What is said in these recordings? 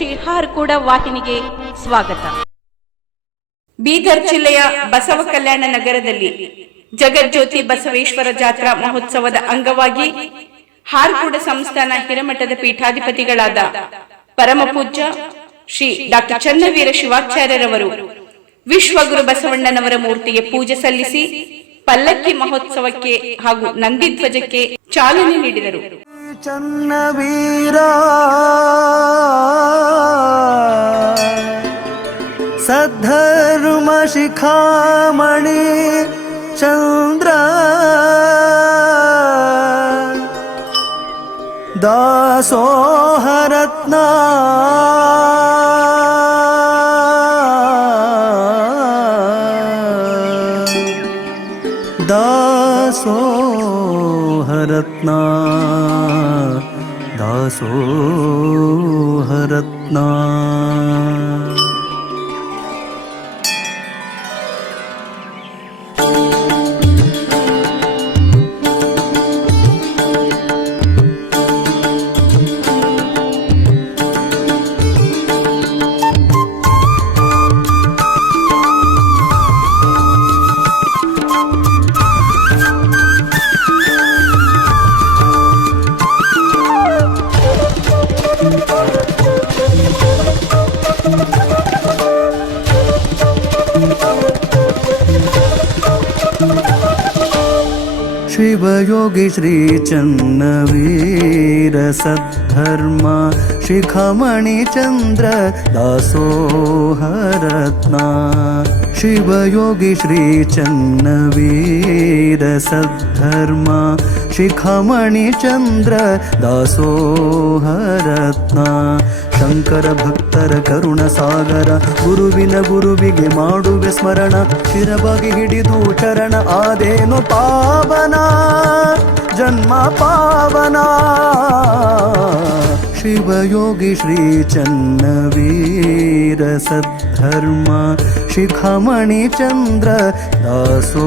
ಶ್ರೀ ಹಾರ್ಕೂಡ ವಾಹಿನಿಗೆ ಸ್ವಾಗತ. ಬೀದರ್ ಜಿಲ್ಲೆಯ ಬಸವ ಕಲ್ಯಾಣ ನಗರದಲ್ಲಿ ಜಗಜ್ಯೋತಿ ಬಸವೇಶ್ವರ ಜಾತ್ರಾ ಮಹೋತ್ಸವದ ಅಂಗವಾಗಿ ಹಾರ್ಕೂಡ ಸಂಸ್ಥಾನ ಹಿರಮಠದ ಪೀಠಾಧಿಪತಿಗಳಾದ ಪರಮಪೂಜ್ಯ ಶ್ರೀ ಡಾಕ್ಟರ್ ಚನ್ನವೀರ ಶಿವಾಚಾರ್ಯರವರು ವಿಶ್ವಗುರು ಬಸವಣ್ಣನವರ ಮೂರ್ತಿಗೆ ಪೂಜೆ ಸಲ್ಲಿಸಿ ಪಲ್ಲಕ್ಕಿ ಮಹೋತ್ಸವಕ್ಕೆ ಹಾಗೂ ನಂದಿಧ್ವಜಕ್ಕೆ ಚಾಲನೆ ನೀಡಿದರು. ಚನ್ನವೀರ धर्म चन्द्र। दासोहरत्ना। हरत्न दशो हरत्न दशो शिवयोगी श्रीचन्नवीर सद्धर्म शिखमणि चन्द्र दासोहरत्ना शिवयोगी श्रीचन्नवीर सद्धर्म शिखमणि चन्द्र ದಾಸೋಹರತ್ನ ಶಂಕರ ಭಕ್ತರ ಕರುಣ ಸಾಗರ ಗುರುವಿನ ಗುರುವಿಗೆ ಮಾಡುವೆ ಸ್ಮರಣ ಶಿರಬಾಗಿ ಹಿಡಿದು ಚರಣ ಆದೇನು ಪಾವನ ಜನ್ಮ ಪಾವನ शिवयोगी श्रीचन्नवीरसद्धर्म शिखमणिचन्द्र दासो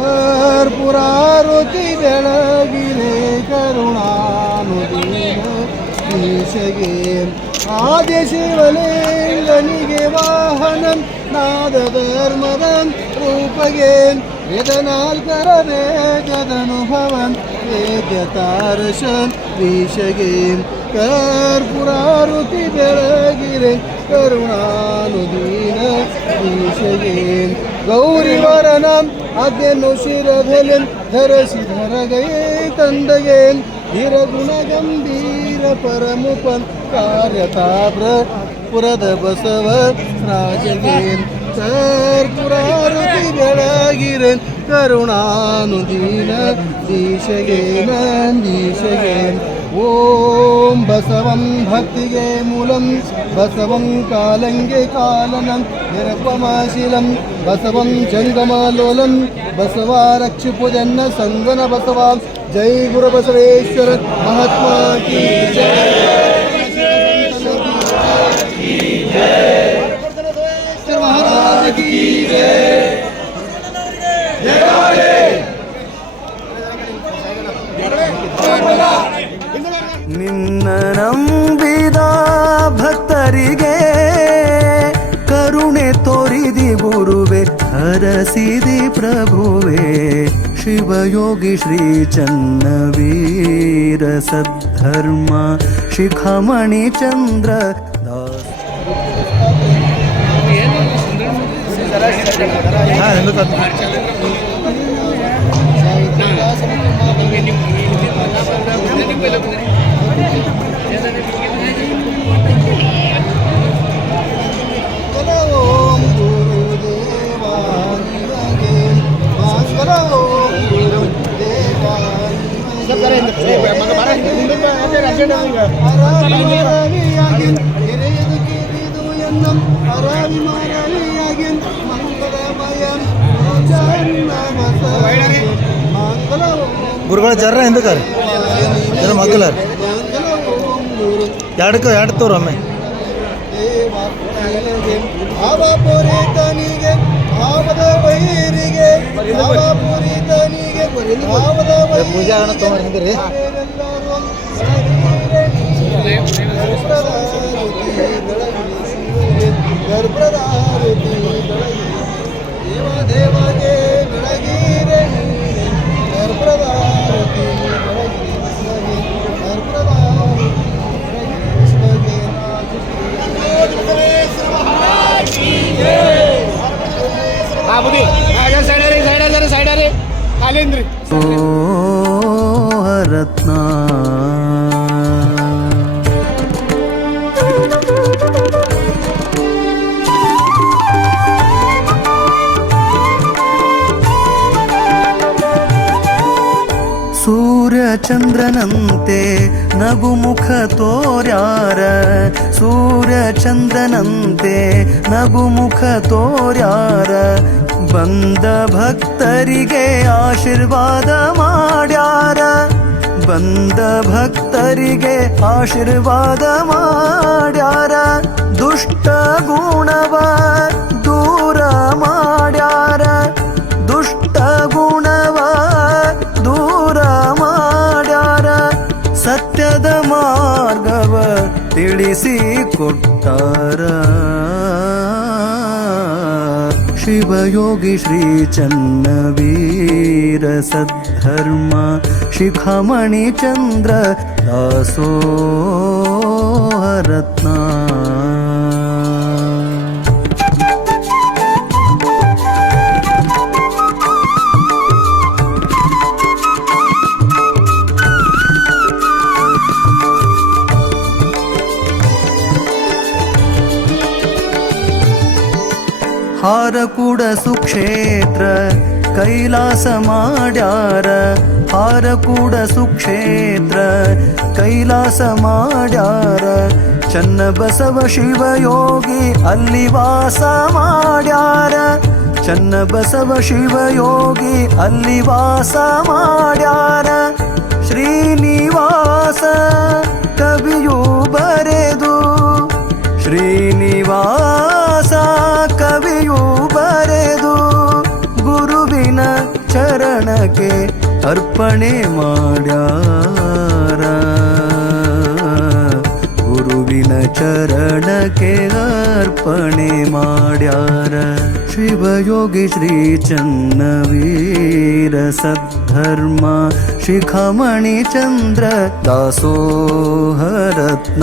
ಕರ್ಪುರಾರುತಿ ಬೆಳಗಿರೆ ಕರುಣಾನುದೀನ ಈಶಗೆ ಆದ್ಯ ಶಿವಲಿಂಗನಿಗೆ ವಾಹನಂ ನಾದ ಧರ್ಮದ ರೂಪಗೆ ವೇದ ನಾಲ್ಕರ ವೇದದನುಭವನ್ ವೇದ್ಯ ತಾರಶನ್ ಈಶಗೆ ಕರ್ಪುರಾರುತಿ ಬೆಳಗಿರೆ ಕರುಣಾನುದೀನ ಈಶಗೆ ಗೌರಿವರನ ಆಜ್ಞೆಯನ್ನು ಶಿರಧಲೆನ್ ಧರಸಿ ಧರಗಯೇ ತಂದಗೇನ್ ಹಿರಗುಣ ಗಂಭೀರ ಪರಮುಪನ್ ಕಾರ್ಯತಾಬ್ರ ಪುರದ ಬಸವ ರಾಜಗೇನ್ ಕರ್ಪುರಾರುತಿ ಬೆಳಗಿರೆನ್ ಕರುಣಾನುದೀನ ದೀಶಗೇನ ದೀಶಗೇನ್ ಓಂ ಬಸವಂ ಭಕ್ತಿಗೆ ಮೂಲಂ ಬಸವಂ ಕಾಲಂಗೆ ಕಾಲನಂ ನಿರಪಮಾಶೀಲಂ बसवं जङ्गमालोलन् बसवा रक्षिपुजन्न सङ्गन बसवा जय गुरुबसवेश्वर महात्मा की जय महाराज की जय ಹರಸಿದಿ ಪ್ರಭುವೇ ಶಿವಯೋಗಿ ಶ್ರೀ ಚನ್ನವೀರ ಸದ್ಧರ್ಮ ಶಿಖಮಣಿ ಚಂದ್ರ ದಾಸ. ಗುರುಗಳ ಜರ್ರ ಜರ ಮಂಗಲ ಓಂ ಗುರು ಎರಡಕ್ಕೆ ಎರಡು ತೋರ ಒಮ್ಮೆ. ಭಾವ ಪುರಿತನಿಗೆ ಭಾವದ ವೈರಿಗೆ ಭಾವ ಪುರಿತನಿಗೆ ಭಾವದ ಪೂಜಾ ಹಣ ತೊಗೊಂಡು ಹಿಂದಿರಿ ಗರ್ಭದಾರುತಿ ದೇವ ದೇವಗೆ ಬೆಳಗಿರೆ ಗರ್ಭದಾರುತಿ ಬೆಳಗಿರೆ ಗರ್ಭದಾರುತಿ ರತ್ನ ಚಂದ್ರನಂತೆ ನಗುಮುಖ ತೋರ್ಯಾರ. ಸೂರ್ಯ ಚಂದ್ರನಂತೆ ನಗುಮುಖ ತೋರ್ಯಾರ. ಬಂದ ಭಕ್ತರಿಗೆ ಆಶೀರ್ವಾದ ಮಾಡ್ಯಾರ. ಬಂದ ಭಕ್ತರಿಗೆ ಆಶೀರ್ವಾದ ಮಾಡ್ಯಾರ. शिवयोगी श्री शिखमणिचन्द्र दासो रत्ना ಹಾರಕೂಡ ಸುಕ್ಷೇತ್ರ, ಕೈಲಾಸ ಮಾಡ್ಯಾರ ಹಾರಕೂಡ ಸುಕ್ಷೇತ್ರ, ಕೈಲಾಸ ಮಾಡ್ಯಾರ ಚನ್ನ ಬಸವ ಶಿವಯೋಗಿ ಅಲ್ಲಿ ವಾಸ ಮಾಡ್ಯಾರ ಚನ್ನ ಬಸವ ಶಿವಯೋಗಿ ಅಲ್ಲಿ ವಾಸ ಮಾಡ್ಯಾರ ಶ್ರೀನಿವಾಸ ಅರ್ಪಣೆ ಮಾಡ್ಯಾರ ಗುರುವಿನ ಚರಣಕ್ಕೆ ಅರ್ಪಣೆ ಮಾಡ್ಯಾರ ಶಿವಯೋಗಿ ಶ್ರೀ ಚನ್ನವೀರ ಸದ್ಧರ್ಮ ಶಿಖಾಮಣಿ ಚಂದ್ರ ದಾಸೋಹ ರತ್ನ